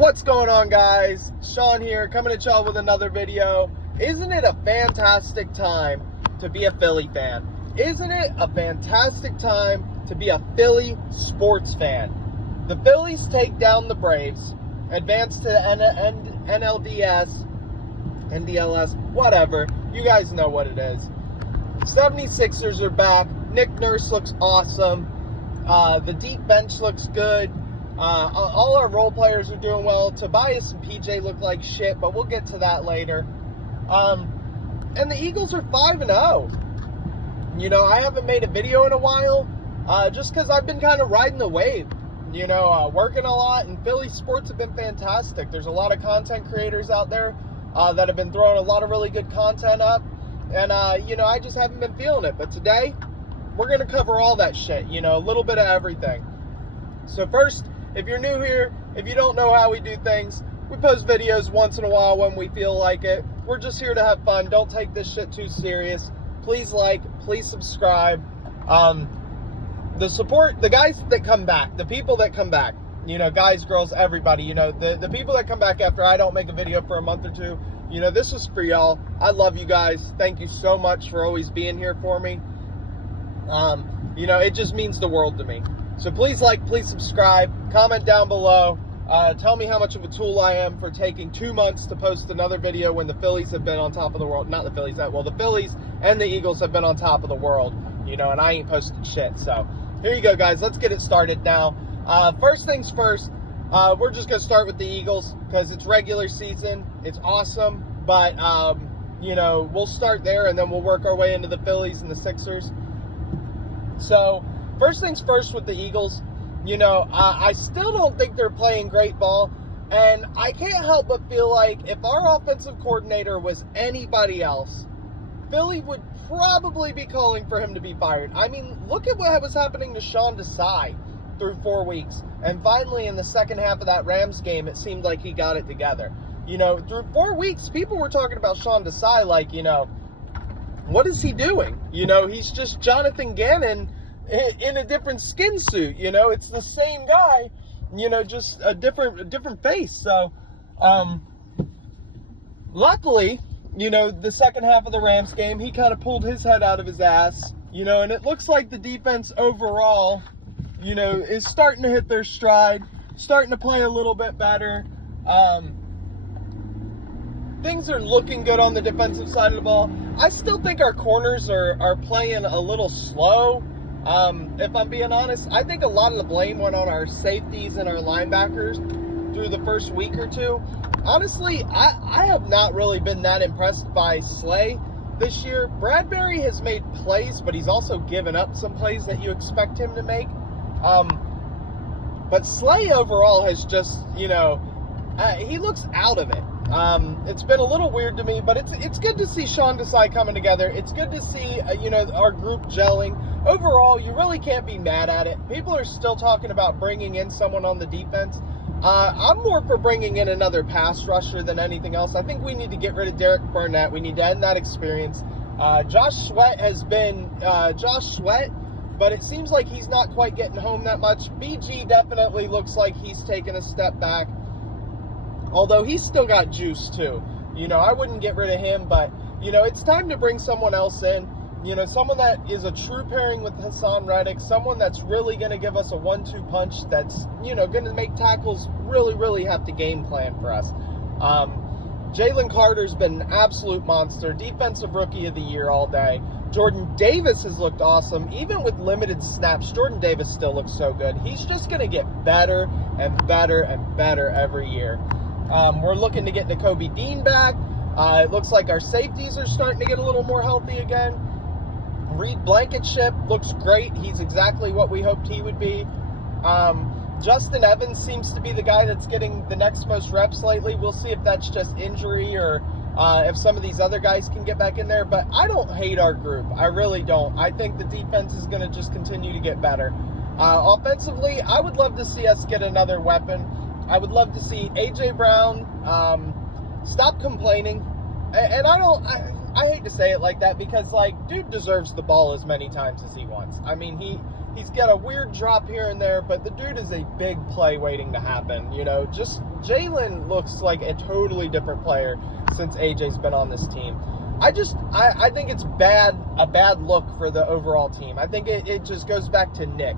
What's going on, guys? Sean here, coming at y'all with another video. Isn't it a fantastic time to be a Philly fan? Isn't it a fantastic time to be a Philly sports fan? The Phillies take down the Braves, advance to NLDS, NDLS, whatever. You guys know what it is. 76ers are back. Nick Nurse looks awesome. The deep bench looks good. All our role players are doing well. Tobias and PJ look like shit, but we'll get to that later. And the Eagles are 5-0. You know, I haven't made a video in a while, just because I've been kind of riding the wave. You know, working a lot, and Philly sports have been fantastic. There's a lot of content creators out there that have been throwing a lot of really good content up. And, you know, I just haven't been feeling it. But today, we're going to cover all that shit, you know, a little bit of everything. So first, if you're new here, if you don't know how we do things, we post videos once in a while when we feel like it. We're just here to have fun. Don't take this shit too serious. Please like, please subscribe. The support, the guys that come back, the people that come back, you know, guys, girls, everybody, you know, the people that come back after I don't make a video for a month or two, you know, this is for y'all. I love you guys. Thank you so much for always being here for me. You know, it just means the world to me. So please like, please subscribe, comment down below. Tell me how much of a tool I am for taking 2 months to post another video when the Phillies have been on top of the world. Not the Phillies, well, the Phillies and the Eagles have been on top of the world, you know, and I ain't posted shit. So here you go, guys. Let's get it started now. First things first, we're just going to start with the Eagles because it's regular season. It's awesome, but, you know, we'll start there and then we'll work our way into the Phillies and the Sixers. So first things first with the Eagles, you know, I still don't think they're playing great ball, and I can't help but feel like if our offensive coordinator was anybody else, Philly would probably be calling for him to be fired. I mean, look at what was happening to Sean Desai through 4 weeks, and finally in the second half of that Rams game, it seemed like he got it together. You know, through 4 weeks, people were talking about Sean Desai like, you know, what is he doing? You know, he's just Jonathan Gannon in a different skin suit. You know, it's the same guy, you know, just a different face. So, luckily, you know, the second half of the Rams game, he kind of pulled his head out of his ass, you know, and it looks like the defense overall, you know, is starting to hit their stride, starting to play a little bit better. Things are looking good on the defensive side of the ball. I still think our corners are playing a little slow. If I'm being honest, I think a lot of the blame went on our safeties and our linebackers through the first week or two. Honestly, I have not really been that impressed by Slay this year. Bradbury has made plays, but he's also given up some plays that you expect him to make. But Slay overall has just, you know, he looks out of it. It's been a little weird to me, but it's good to see Sean Desai coming together. It's good to see, you know, our group gelling. Overall, you really can't be mad at it. People are still talking about bringing in someone on the defense. I'm more for bringing in another pass rusher than anything else. I think we need to get rid of Derek Burnett. We need to end that experience. Josh Sweat has been Josh Sweat, but it seems like he's not quite getting home that much. BG definitely looks like he's taken a step back, although he's still got juice too. You know, I wouldn't get rid of him, but, you know, it's time to bring someone else in. You know, someone that is a true pairing with Hassan Reddick, someone that's really going to give us a 1-2 punch that's, you know, going to make tackles really have to game plan for us. Jalen Carter's been an absolute monster, defensive rookie of the year all day. Jordan Davis has looked awesome. Even with limited snaps, Jordan Davis still looks so good. He's just going to get better and better and better every year. We're looking to get Nakobe Dean back. It looks like our safeties are starting to get a little more healthy again. Reed Blankenship looks great. He's exactly what we hoped he would be. Justin Evans seems to be the guy that's getting the next most reps lately. We'll see if that's just injury or if some of these other guys can get back in there. But I don't hate our group. I really don't. I think the defense is going to just continue to get better. Offensively, I would love to see us get another weapon. I would love to see A.J. Brown stop complaining. And I hate to say it like that because, like, dude deserves the ball as many times as he wants. I mean, He's got a weird drop here and there, but the dude is a big play waiting to happen. You know, just Jalen looks like a totally different player since AJ's been on this team. I think it's a bad look for the overall team. I think it just goes back to Nick,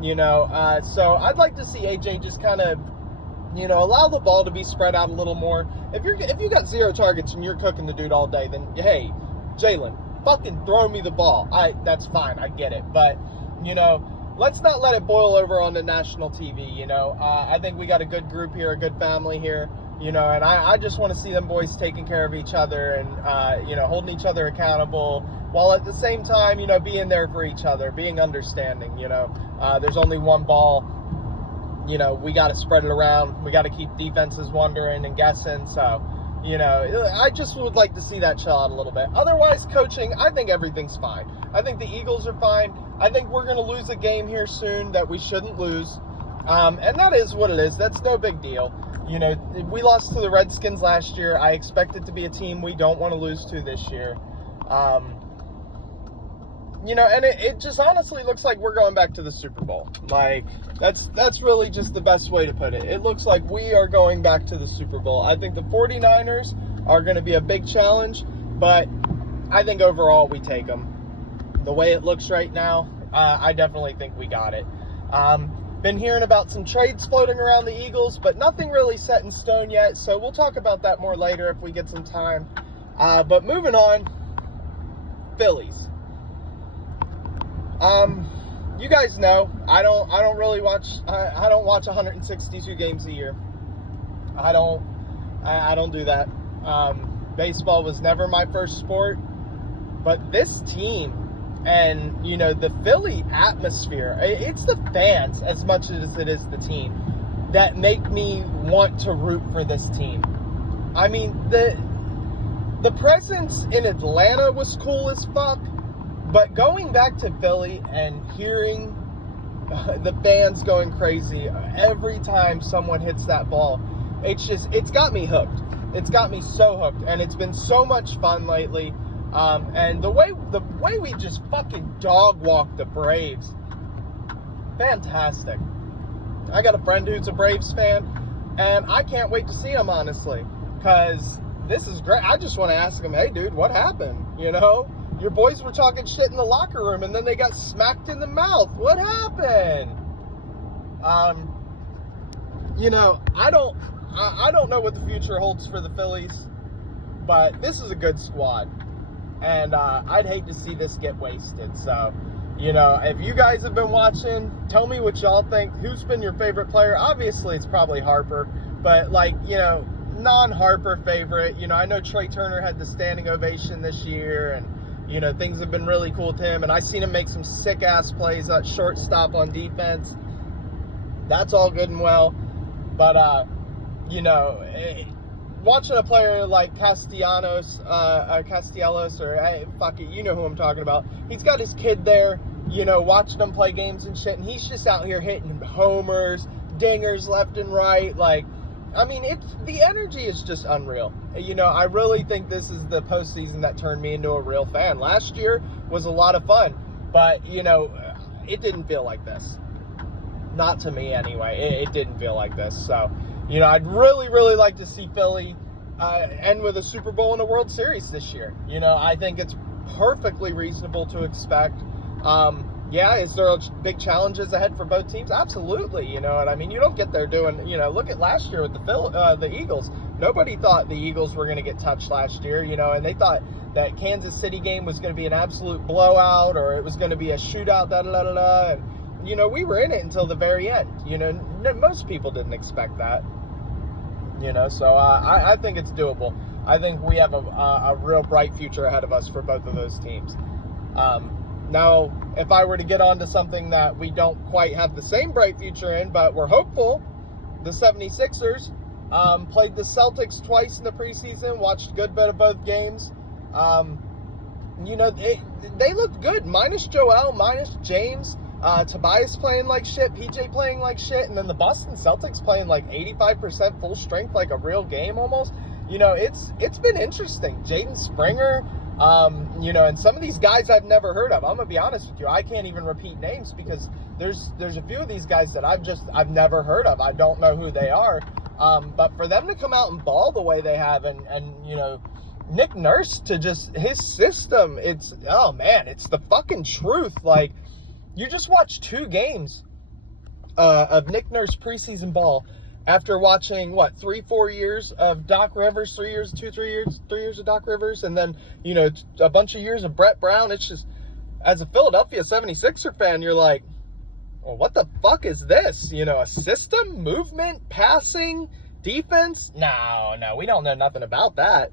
you know. So I'd like to see AJ just kind of, you know, allow the ball to be spread out a little more. If you got 0 targets and you're cooking the dude all day, then hey, Jalen, fucking throw me the ball. That's fine, I get it. But, you know, let's not let it boil over on the national TV, you know. I think we got a good group here, a good family here, you know, and I just want to see them boys taking care of each other and, you know, holding each other accountable while at the same time, you know, being there for each other, being understanding, you know. There's only one ball. You know, we got to spread it around. We got to keep defenses wondering and guessing. So, you know, I just would like to see that chill out a little bit. Otherwise, coaching, I think everything's fine. I think the Eagles are fine. I think we're going to lose a game here soon that we shouldn't lose. And that is what it is. That's no big deal. You know, we lost to the Redskins last year. I expect it to be a team we don't want to lose to this year. You know, and it just honestly looks like we're going back to the Super Bowl. Like, that's really just the best way to put it. It looks like we are going back to the Super Bowl. I think the 49ers are going to be a big challenge, but I think overall we take them. The way it looks right now, I definitely think we got it. Been hearing about some trades floating around the Eagles, but nothing really set in stone yet, so we'll talk about that more later if we get some time. But moving on, Phillies. You guys know I don't really watch. I don't watch 162 games a year. I don't do that. Baseball was never my first sport, but this team and, you know, the Philly atmosphere, it's the fans as much as it is the team that make me want to root for this team. I mean, the presence in Atlanta was cool as fuck. But going back to Philly and hearing the fans going crazy every time someone hits that ball, it's got me hooked. It's got me so hooked, and it's been so much fun lately. And the way we just fucking dog walk the Braves, fantastic. I got a friend who's a Braves fan, and I can't wait to see him, honestly, because this is great. I just want to ask him, hey, dude, what happened? You know? Your boys were talking shit in the locker room, and then they got smacked in the mouth. What happened? You know, I don't know what the future holds for the Phillies, but this is a good squad, and I'd hate to see this get wasted. So, you know, if you guys have been watching, tell me what y'all think. Who's been your favorite player? Obviously, it's probably Harper, but, like, you know, non-Harper favorite. You know, I know Trey Turner had the standing ovation this year, and you know, things have been really cool to him, and I've seen him make some sick-ass plays at shortstop on defense. That's all good and well, but, you know, watching a player like Castellanos, or, fuck it, you know who I'm talking about. He's got his kid there, you know, watching him play games and shit, and he's just out here hitting homers, dingers left and right, like, I mean, the energy is just unreal. You know, I really think this is the postseason that turned me into a real fan. Last year was a lot of fun, but, you know, it didn't feel like this. Not to me, anyway. It didn't feel like this. So, you know, I'd really, really like to see Philly end with a Super Bowl and a World Series this year. You know, I think it's perfectly reasonable to expect. Yeah, is there big challenges ahead for both teams? Absolutely, you know what I mean? You don't get there doing, you know, look at last year with the Eagles. Nobody thought the Eagles were going to get touched last year, you know, and they thought that Kansas City game was going to be an absolute blowout, or it was going to be a shootout, and, you know, we were in it until the very end. You know, most people didn't expect that, you know, so I think it's doable. I think we have a real bright future ahead of us for both of those teams. Now, if I were to get onto something that we don't quite have the same bright future in, but we're hopeful, the 76ers played the Celtics twice in the preseason, watched a good bit of both games. You know, they looked good, minus Joel, minus James, Tobias playing like shit, PJ playing like shit, and then the Boston Celtics playing like 85% full strength, like a real game almost. You know, it's been interesting. Jaden Springer, And some of these guys I've never heard of. I'm gonna be honest with you, I can't even repeat names because there's a few of these guys that I've never heard of. I don't know who they are. But for them to come out and ball the way they have, and Nick Nurse, to just his system, it's the fucking truth. Like, you just watch 2 games of Nick Nurse preseason ball after watching 3-4 years of Doc Rivers, 3 years of Doc Rivers, and then a bunch of years of Brett Brown. It's just, as a Philadelphia 76er fan, you're like, well, what the fuck is this? A system, movement, passing, defense? No, we don't know nothing about that.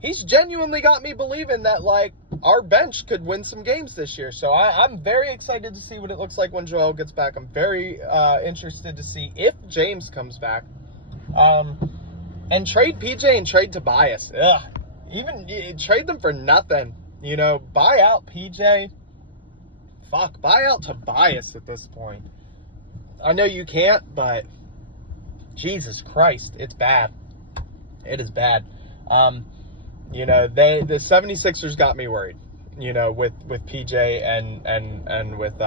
He's genuinely got me believing that, like, our bench could win some games this year. So I'm very excited to see what it looks like when Joel gets back. I'm very interested to see if James comes back. And trade PJ and trade Tobias. Even trade them for nothing. Buy out PJ. Fuck, buy out Tobias at this point. I know you can't, but Jesus Christ, it's bad. It is bad. The 76ers got me worried, with PJ and with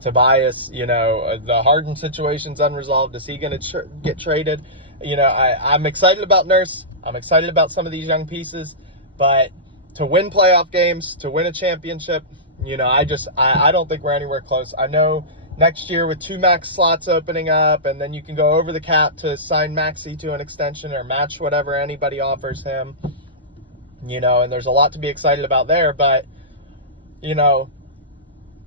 Tobias. The Harden situation's unresolved. Is he going to get traded? I'm excited about Nurse. I'm excited about some of these young pieces, but to win playoff games, to win a championship, I don't think we're anywhere close. I know next year with 2 max slots opening up, and then you can go over the cap to sign Maxey to an extension or match whatever anybody offers him, and there's a lot to be excited about there. But,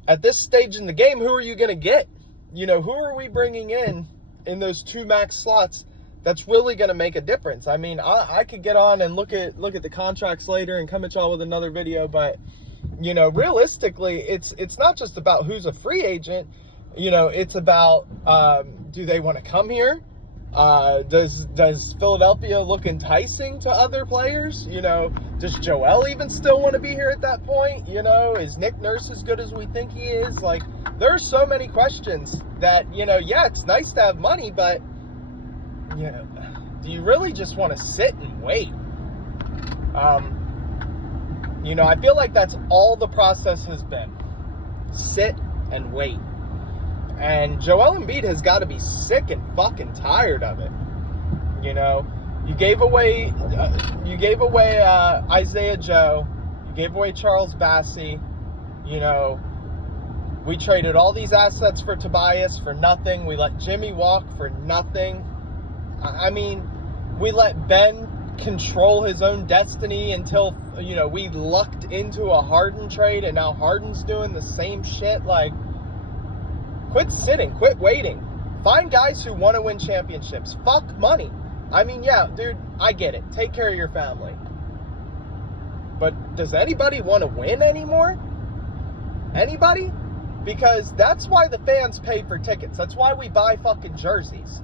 at this stage in the game, who are you going to get? Who are we bringing in those 2 max slots that's really going to make a difference? I mean, I could get on and look at the contracts later and come at y'all with another video, but realistically, it's not just about who's a free agent. It's about, do they want to come here? Does Philadelphia look enticing to other players? Does Joel even still want to be here at that point? Is Nick Nurse as good as we think he is? Like, there are so many questions that, it's nice to have money, but, do you really just want to sit and wait? I feel like that's all the process has been. Sit and wait. And Joel Embiid has got to be sick and fucking tired of it. You gave away Isaiah Joe. You gave away Charles Bassey. We traded all these assets for Tobias for nothing. We let Jimmy walk for nothing. I mean, we let Ben control his own destiny until, we lucked into a Harden trade, and now Harden's doing the same shit. Like, quit sitting, quit waiting. Find guys who want to win championships. Fuck money. I mean, yeah, dude, I get it. Take care of your family. But does anybody want to win anymore? Anybody? Because that's why the fans pay for tickets. That's why we buy fucking jerseys.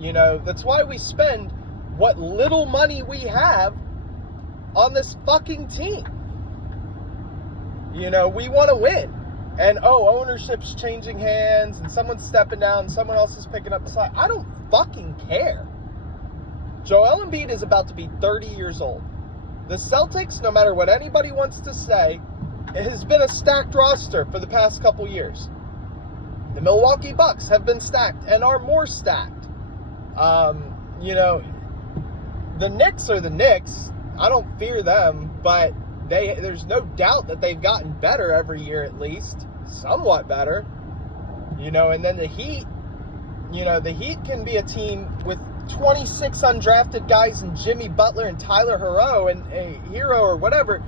That's why we spend what little money we have on this fucking team. We want to win. And, ownership's changing hands, and someone's stepping down, and someone else is picking up the slack. I don't fucking care. Joel Embiid is about to be 30 years old. The Celtics, no matter what anybody wants to say, it has been a stacked roster for the past couple years. The Milwaukee Bucks have been stacked and are more stacked. The Knicks are the Knicks. I don't fear them, but there's no doubt that they've gotten better every year, at least somewhat better. And then the Heat, the Heat can be a team with 26 undrafted guys and Jimmy Butler and Tyler Hero and a Hero or whatever,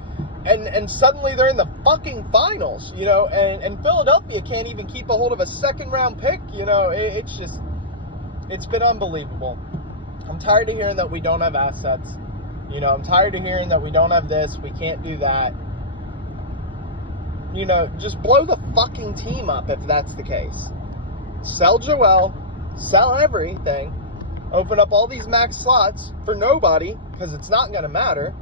and suddenly they're in the fucking finals. And Philadelphia can't even keep a hold of a second round pick. It's been unbelievable. I'm tired of hearing that we don't have assets. I'm tired of hearing that we don't have this, we can't do that. Just blow the fucking team up if that's the case. Sell Joel, sell everything, open up all these max slots for nobody, because it's not going to matter.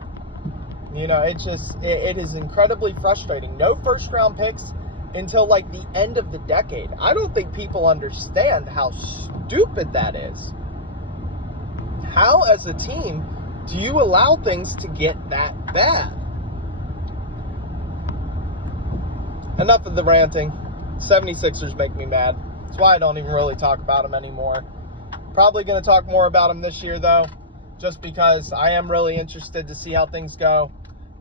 It is incredibly frustrating. No first round picks until like the end of the decade. I don't think people understand how stupid that is. How, as a team, Do you allow things to get that bad? Enough of the ranting. 76ers make me mad. That's why I don't even really talk about them anymore. Probably going to talk more about them this year, though, just because I am really interested to see how things go.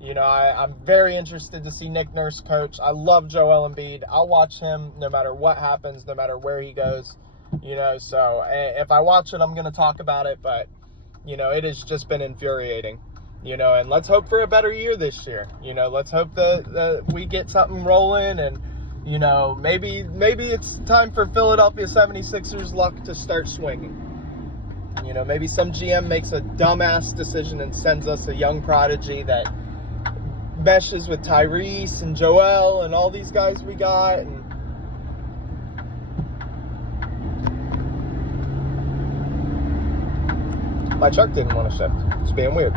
You know, I'm very interested to see Nick Nurse coach. I love Joel Embiid. I'll watch him no matter what happens, no matter where he goes. You know, so if I watch it, I'm going to talk about it. But, you know, it has just been infuriating. You know, and let's hope for a better year this year. You know, let's hope that we get something rolling, and, you know, maybe it's time for Philadelphia 76ers luck to start swinging. You know, maybe some GM makes a dumbass decision and sends us a young prodigy that meshes with Tyrese and Joel and all these guys we got. And my truck didn't want to shift. It's being weird.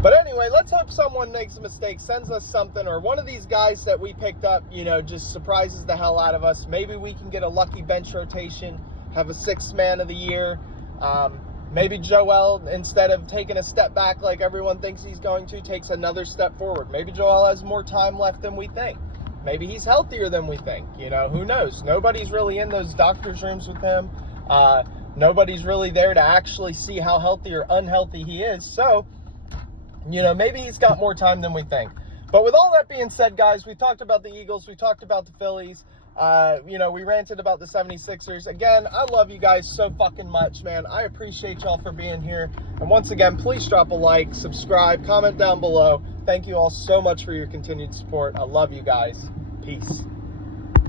But anyway, let's hope someone makes a mistake, sends us something, or one of these guys that we picked up, you know, just surprises the hell out of us. Maybe we can get a lucky bench rotation, have a sixth man of the year. Maybe Joel, instead of taking a step back like everyone thinks he's going to, takes another step forward. Maybe Joel has more time left than we think. Maybe he's healthier than we think. You know, who knows? Nobody's really in those doctor's rooms with him. Nobody's really there to actually see how healthy or unhealthy he is. So, you know, maybe he's got more time than we think. But with all that being said, guys, we talked about the Eagles. We talked about the Phillies. You know, we ranted about the 76ers. Again, I love you guys so fucking much, man. I appreciate y'all for being here. And once again, please drop a like, subscribe, comment down below. Thank you all so much for your continued support. I love you guys. Peace.